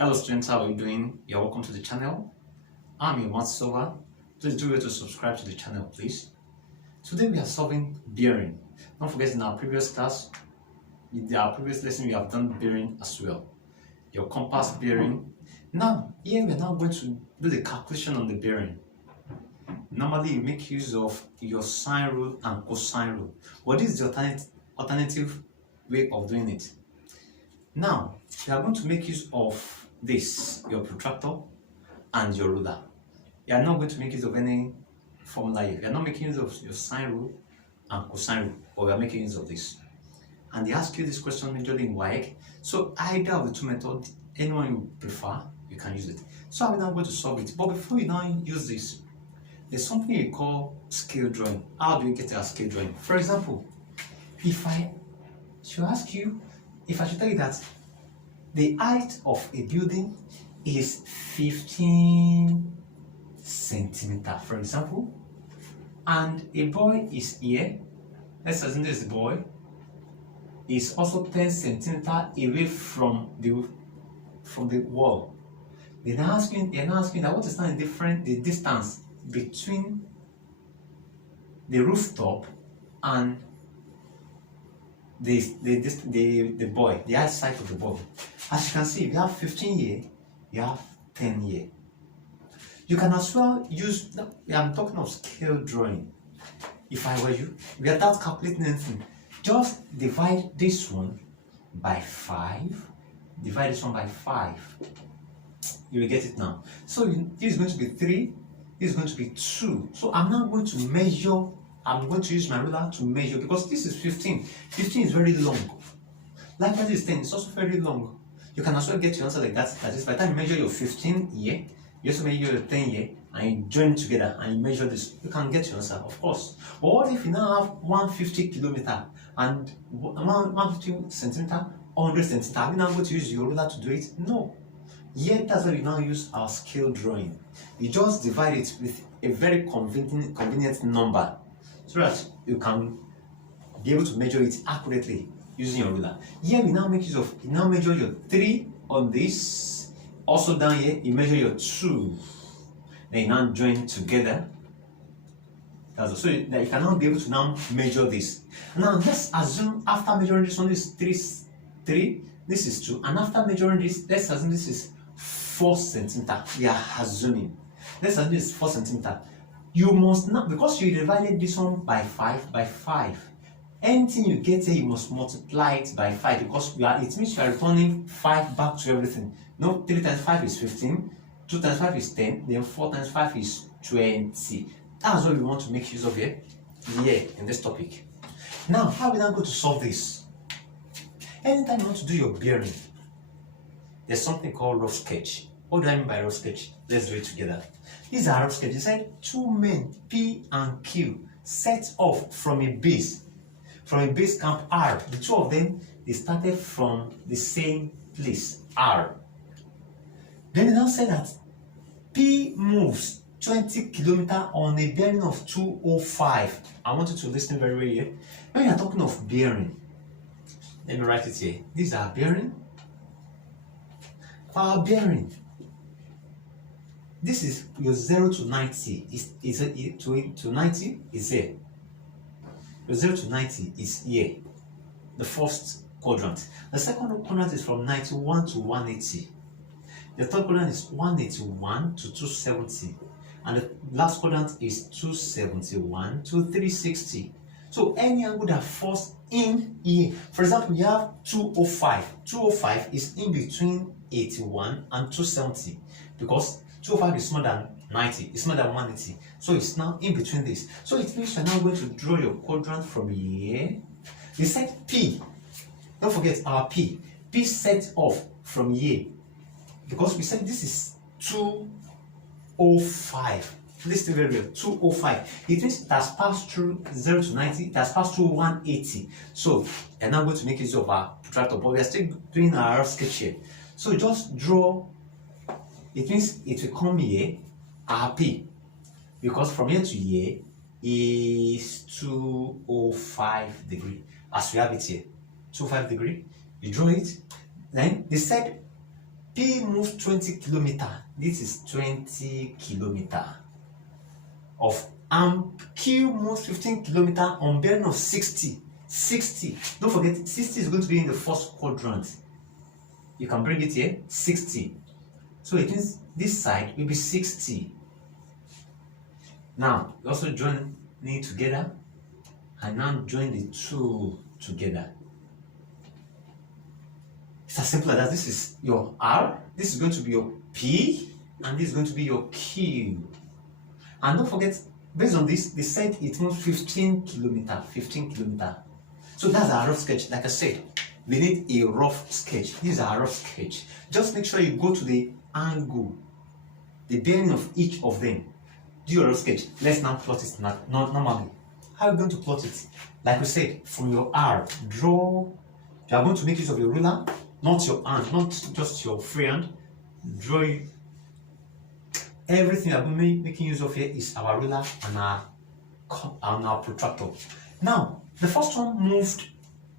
Hello students, how are you doing? You're welcome to the channel. I'm your math solver. Please do it to subscribe to the channel, please. Today we are solving bearing. Don't forget, in our previous class, in our previous lesson, we have done bearing as well. Your compass bearing. Now, here we are now going to do the calculation on the bearing. Normally, you make use of your sine rule and cosine rule. But this is the alternative way of doing it. Now, we are going to make use of this, your protractor and your ruler. You are not going to make use of any formula here. You are not making use of your sine rule and cosine rule, but we are making use of this. And they ask you this question majorly in WAEC. So either of the two methods, anyone you prefer, you can use it. So I'm now going to solve it. But before you now use this, there's something you call scale drawing. How do you get a scale drawing? For example, if I should tell you that the height of a building is 15 centimeters, for example, and a boy is here, let's assume this boy is also 10 centimeters away from the wall. They're now asking that what is now the distance between the rooftop and the boy, the outside of the boy. As you can see, we have 15 here, you have 10 here. You can as well use, I'm talking of scale drawing. If I were you, without calculating anything, just divide this one by 5, divide this one by 5. You will get it now. So this is going to be 3, this is going to be 2. So I'm now going to measure, I'm going to use my ruler to measure, because this is 15. 15 is very long. Likewise, this is 10, it's also very long. You can also get your answer like that. That is, by the time you measure your 15 here, you also measure your 10 here, and you join it together and you measure this, you can get your answer, of course. But what if you now have 150 kilometer and 150 centimeter, 100 centimeter? Are we now going to use your ruler to do it? No. Yet that's why we now use our scale drawing. You just divide it with a very convenient number, so that you can be able to measure it accurately using your ruler. Here we now make use of, you now measure your 3 on this. Also down here, you measure your 2. Then you now join together. That's so that you can now be able to now measure this. Now let's assume after measuring this one is 3, this is 2, and after measuring this, let's assume this is 4 centimeters. We are assuming. Let's assume this is 4 centimeters. You must not, because you divided this one by 5, anything you get here, you must multiply it by 5, because it means you are returning 5 back to everything. No, 3 times 5 is 15, 2 times 5 is 10, then 4 times 5 is 20. That's what we want to make use of here in this topic. Now, how are we now going to solve this? Anytime you want to do your bearing, there's something called rough sketch. What do I mean by rough sketch? Let's do it together. These are rough sketch. They said 2 men, P and Q, set off from a base camp R. The 2 of them, they started from the same place, R. Then they now say that P moves 20 kilometers on a bearing of 205. I want you to listen very well here. When you are talking of bearing, let me write it here. These are bearing. For our bearing, this is your 0 to 90. To 90 is here. Your 0 to 90 is here, the first quadrant. The second quadrant is from 91 to 180. The third quadrant is 181 to 270. And the last quadrant is 271 to 360. So any angle that falls in here, for example, you have 205. 205 is in between 81 and 270, because 205 is smaller than 90, it's smaller than 180. So it's now in between this. So it means you're now going to draw your quadrant from here. You set P. Don't forget our P. P set off from here, because we said this is 205. Listen very well. 205. It means it has passed through 0 to 90. It has passed through 180. So I'm now going to make use of our protractor, but we are still doing our rough sketch here. So just draw. It means it will come here, our P, because from here to here is 205 degree, as we have it here. 205 degree. You draw it. Then they said P moves 20 kilometer. This is 20 kilometer of Q moves 15 kilometer on bearing of 60. 60. Don't forget, 60 is going to be in the first quadrant. You can bring it here, 60. So it means this side will be 60. Now, you also join it together and now join the two together. It's as simple as that. This is your R, this is going to be your P, and this is going to be your Q. And don't forget, based on this, they said it moves 15 kilometer. 15 kilometer. So that's our rough sketch. Like I said, we need a rough sketch. This is our rough sketch. Just make sure you go to the angle, the bearing of each of them. Do your rough sketch. Let's now plot it normally. How are you going to plot it? Like we said, from your R, draw. You are going to make use of your ruler, not your hand, not just your free hand. Draw everything you are making use of here is our ruler and our protractor. Now, the first one moved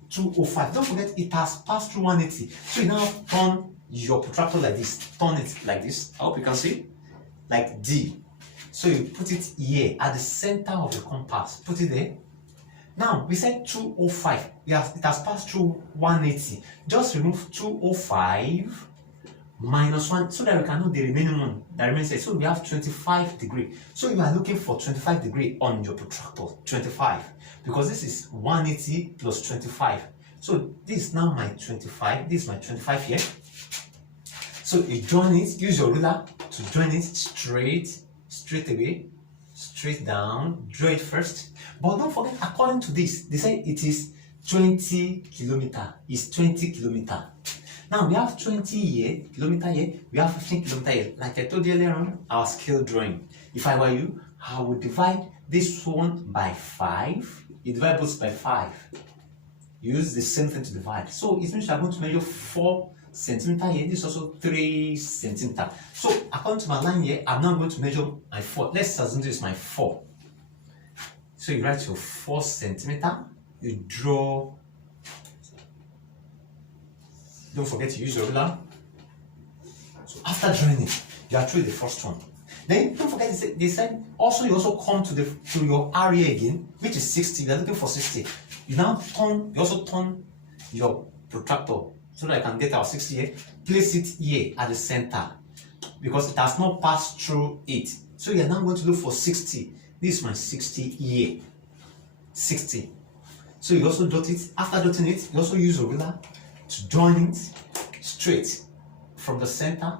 205. Don't forget, it has passed through 180. So you now turn your protractor like this. Turn it like this. I hope you can see. Like D. So you put it here at the center of the compass. Put it there. Now, we said 205. Yes, it has passed through 180. Just remove 205 minus 1 so that we can know the remaining one that remains here. So we have 25 degrees. So you are looking for 25 degrees on your protractor. 25. Because this is 180 plus 25. So this is now my 25. This is my 25 here. So you join it. Use your ruler to join it straight away, straight down. Draw it first. But don't forget, according to this, they say it is 20 kilometer. It's 20 kilometer. Now we have 20 here, kilometer here, we have 15 kilometer here. Like I told you earlier on, our scale drawing. If I were you, I would divide this one by 5. You divide both by 5. Use the same thing to divide. So it means you are going to measure 4 centimeter here. This is also 3 centimeter. So according to my line here, I'm now going to measure my 4. Let's assume this is my 4. So you write your 4 centimeter. You draw. Don't forget to use your ruler. So after drawing it, you are through the first one. Then don't forget they said also you also come to your area again, which is 60. You are looking for 60. You now turn. You also turn your protractor so that I can get our 60 here. Place it here at the center because it has not passed through it. So you are now going to look for 60. This is my 60 here. 60. So you also dot it. After dotting it, you also use a ruler to join it straight from the center.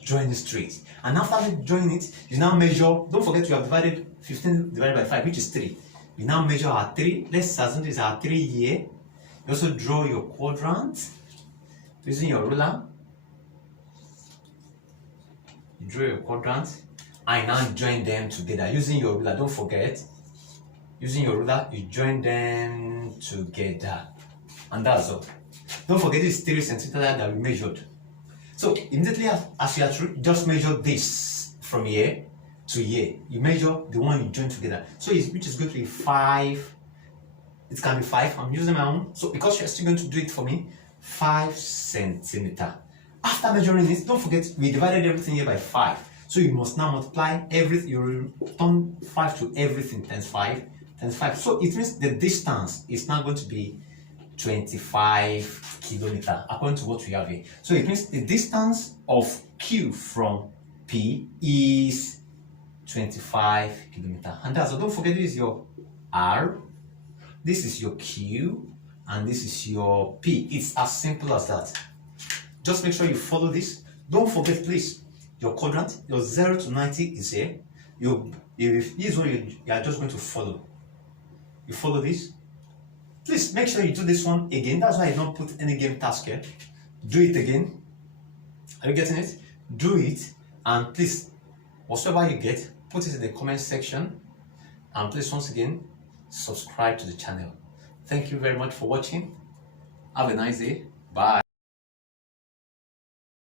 Join it straight. And after joining it, you now measure. Don't forget you have divided 15 divided by 5, which is 3. You now measure our 3. Let's assume this is our 3 here. You also draw your quadrant using your ruler. You draw your quadrant and now join them together using your ruler. Don't forget, using your ruler, you join them together. And that's all. Don't forget this 3 centimeters that we measured. So immediately as you are through, just measure this from here to here. You measure the one you join together. So which is going to be 5. It can be 5. I'm using my own. So because you're still going to do it for me, 5 centimeters. After measuring this, don't forget we divided everything here by 5. So you must now multiply everything. You return 5 to everything times 5 times 5. So it means the distance is now going to be 25 kilometers according to what we have here. So it means the distance of Q from P is 25 kilometers. And that's all. Don't forget this is your R, this is your Q, and this is your P. It's as simple as that. Just make sure you follow this. Don't forget, please, your quadrant, your 0 to 90 is here. If this one you are just going to follow. You follow this. Please make sure you do this one again. That's why I don't put any game task here. Do it again. Are you getting it? Do it, and please, whatever you get, put it in the comment section. And please, once again, subscribe to the channel. Thank you very much for watching. Have a nice day. Bye.